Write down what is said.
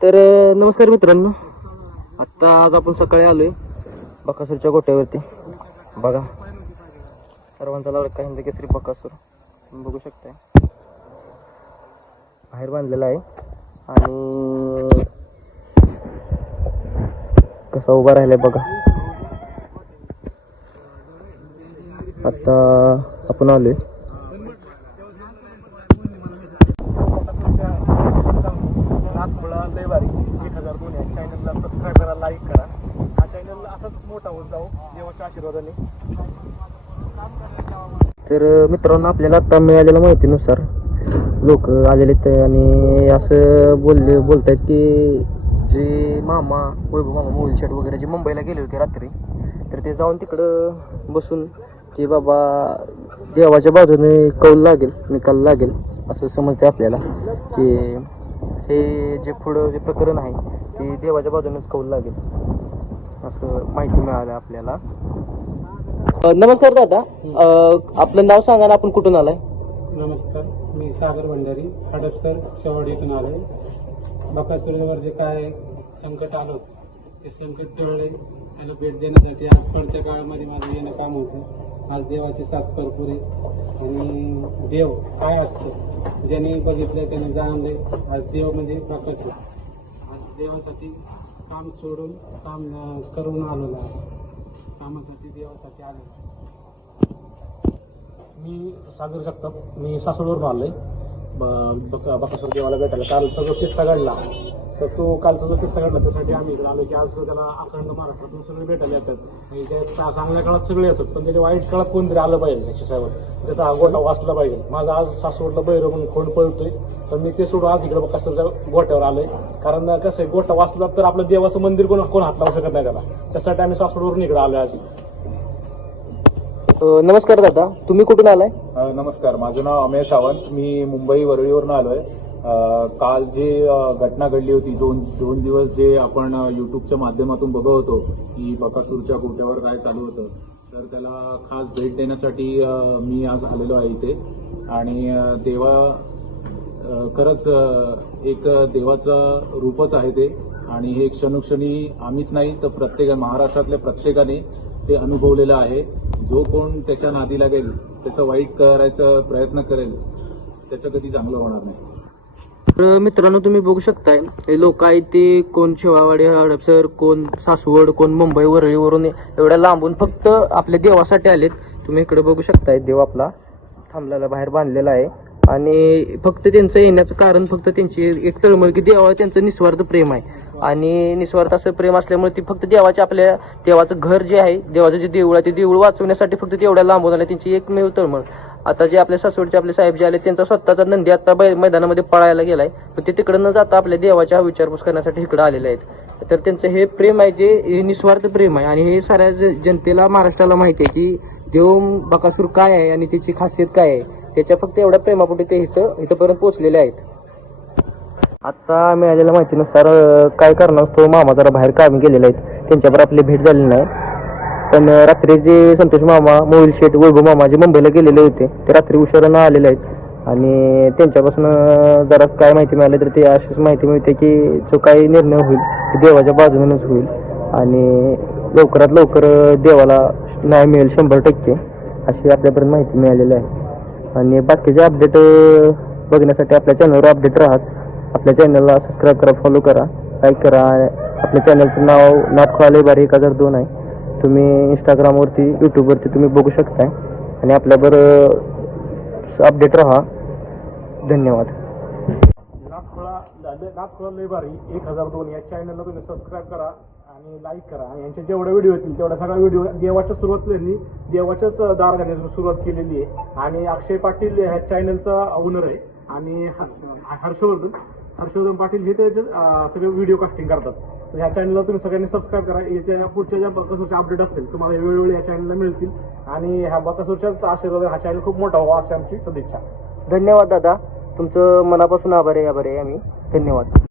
तर नमस्कार मित्रांनो, आत्ता आज आपण सकाळी आलोय बकासूरच्या गोट्यावरती. बघा सर्वांचा लाडका हिंद केसरी बकासूर तुम्ही बघू शकताय, बाहेर बांधलेला आहे आणि कसा उभा राहिलाय बघा. आता आपण आलोय चॅनलला सबस्क्राईब करा, लाईक करा. हा चॅनल असाच मोठा होत जाऊ देवाच्या आशीर्वादाने. तर मित्रांनो, आपल्याला आता मिळालेल्या माहितीनुसार लोक आलेले आहेत आणि असं बोलतायत की जे मामा वैभव मामा मोबाईल शेट वगैरे जे मुंबईला गेले होते रात्री, तर ते जाऊन तिकडं बसून की बाबा देवाच्या बाजूने कौल लागेल, निकाल लागेल असं समजते आपल्याला. की हे जे पुढं जे प्रकरण आहे ते देवाच्या बाजूनेच कौल लागेल असं माहिती मिळालं आपल्याला. नमस्कार दादा, आपलं नाव सांगा ना, आपण कुठून आलाय? नमस्कार, मी सागर भंडारी, हडपसर शेवाडी इथून आलोय. बकासूरवर जे काय संकट आलं ते संकट टळले, त्याला भेट देण्यासाठी आज पडत्या काळामध्ये माझं येणं काम होतं. आज देवाची साथ भरपूर आहे आणि देव काय असतं ज्याने बघितलं त्याने जाणले. आज देव म्हणजे बकासूर. आज देवासाठी काम सोडून काम करून आलेलो आहे, कामासाठी देवासाठी आलो. मी सागर जगताप, मी सासवडवरून आलोय बकासूर देवाला भेटायला. कालचा जो किस्सा घडला तर तो कालचा जो किस्सा घडला त्यासाठी आम्ही इकडे आलो की आज त्याला अखंड महाराष्ट्रातून सगळे भेटायला येतात. आणि त्या चांगल्या काळात सगळे येतात, पण त्याच्या वाईट काळात कोणतरी आलं पाहिजे त्याच्यासाहेब, त्याचा हा गोठा वाचला पाहिजे. माझा आज सासवडला बैरं म्हणून खोंड पळतोय, तर मी ते सोडून आज इकडे बकासूरच्या गोठ्यावर आलोय. कारण कसं आहे, गोठा वाचला तर आपलं देवाचं मंदिर कोण हात लावू शकत नाही त्याला. त्यासाठी आम्ही सासवडवरून इकडे आलोय आज. नमस्कार दादा, तुम्ही कुठून आलाय? नमस्कार, माझं नाव अमेय सावंत, मी मुंबई वरळीवरून आलोय. काल जे घटना घडली होती, दोन दिवस जे आपण युट्यूबच्या माध्यमातून बघत होतो की बकासूरच्या गोट्यावर काय चालू होतं, तर त्याला खास भेट देण्यासाठी मी आज आलेलो आहे इथे. आणि देवा खरंच एक देवाचं रूपच आहे ते. आणि हे क्षणोक्षणी आम्हीच नाही तर महाराष्ट्रातल्या प्रत्येकाने ते अनुभवलेलं आहे. जो कोण त्याच्या नादी लागेल, त्याचं वाईट करायचा प्रयत्न करेल, त्याचं कधी चांगलं होणार नाही. तर मित्रांनो, तुम्ही बघू शकताय हे लोक आहेत ते कोण शेवावाडी, हडपसर, कोण सासवड, कोण मुंबई वरळीवरून एवढ्या लांबून फक्त आपल्या देवासाठी आलेत. तुम्ही इकडे बघू शकताय देव आपला थांबलेला बाहेर बांधलेला आहे. आणि फक्त त्यांचं येण्याचं कारण फक्त त्यांची एक तळमळ की देवा त्यांचं निस्वार्थ प्रेम आहे. आणि निस्वार्थ असं प्रेम असल्यामुळे ती फक्त आपल्या देवाचं घर जे आहे, देवाचं जे देऊळ आहे, ते देऊळ वाचवण्यासाठी फक्त तेवढ्या लांबून आले. त्यांची एकमेव तळमळ. आता जे आपल्या सासवडचे आपले साहेब जे आले, त्यांचा स्वतःचा नंदी आता मैदानामध्ये पळायला गेलाय, पण ते तिकडे न जाता आपल्या देवाच्या विचारपूस करण्यासाठी इकडे आलेले आहेत. तर त्यांचं हे प्रेम आहे जे निस्वार्थ प्रेम आहे. आणि हे साऱ्या जनतेला, महाराष्ट्राला माहिती आहे की देव बकासूर काय आहे आणि त्याची खासियत काय आहे. त्याच्या फक्त एवढ्या प्रेमापोटी ते इथंपर्यंत पोहोचलेले आहेत. आता मिळालेल्या माहितीनुसार काय कारणास्तव मामा जरा बाहेर कामी गेलेले आहेत, त्यांच्यावर आपली भेट झालेली नाही. पण रात्री जे संतोष मामा, मोबाईल शेट, वैभव मामा जे मुंबईला गेलेले होते ते रात्री उशिरानं आलेले आहेत. आणि त्यांच्यापासून जरा काय माहिती मिळाली तर ते अशीच माहिती मिळते की जो काही निर्णय होईल ते देवाच्या बाजूनेच होईल. आणि लवकरात लवकर देवाला न्याय मिळेल 100% अशी आपल्यापर्यंत माहिती मिळालेली आहे. आणि बाकीचे अपडेट बघण्यासाठी आपल्या चॅनलवर अपडेट राहत. आपल्या चॅनलला सबस्क्राईब करा, फॉलो करा, लाईक करा. आपल्या चॅनलचं नाव नाटखोळा बारी 1002 आहे. तुम्ही इंस्टाग्रामवरती, यूट्यूबवरती तुम्ही बघू शकताय. आणि आपल्याबरोबर अपडेट राहा. धन्यवाद. नाटखोळा लय भारी 1002 या चॅनलला तुम्ही सबस्क्राईब करा आणि लाईक करा. आणि यांचे जेवढे व्हिडिओ येतील तेवढा सगळा व्हिडिओ देवाच्या सुरुवातीला देवाच्याच दारात घालण्याची सुरुवात केलेली आहे. आणि अक्षय पाटील ह्या चॅनलचा ओनर आहे. आणि हर्षवर्धन पाटील हे त्याचे सगळे व्हिडिओ कास्टिंग करतात. तर ह्या चॅनलला तुम्ही सगळ्यांनी सबस्क्राईब करा. याच्या पुढच्या ज्या बकासूरचे अपडेट असतील तुम्हाला वेळोवेळी या चॅनलला मिळतील. आणि ह्या बकासूरच्याच आशीर्वाद हा चॅनल खूप मोठा व्हावा अशी आमची सदिच्छा. धन्यवाद दादा, तुमचं मनापासून आभारी आहे आम्ही. धन्यवाद.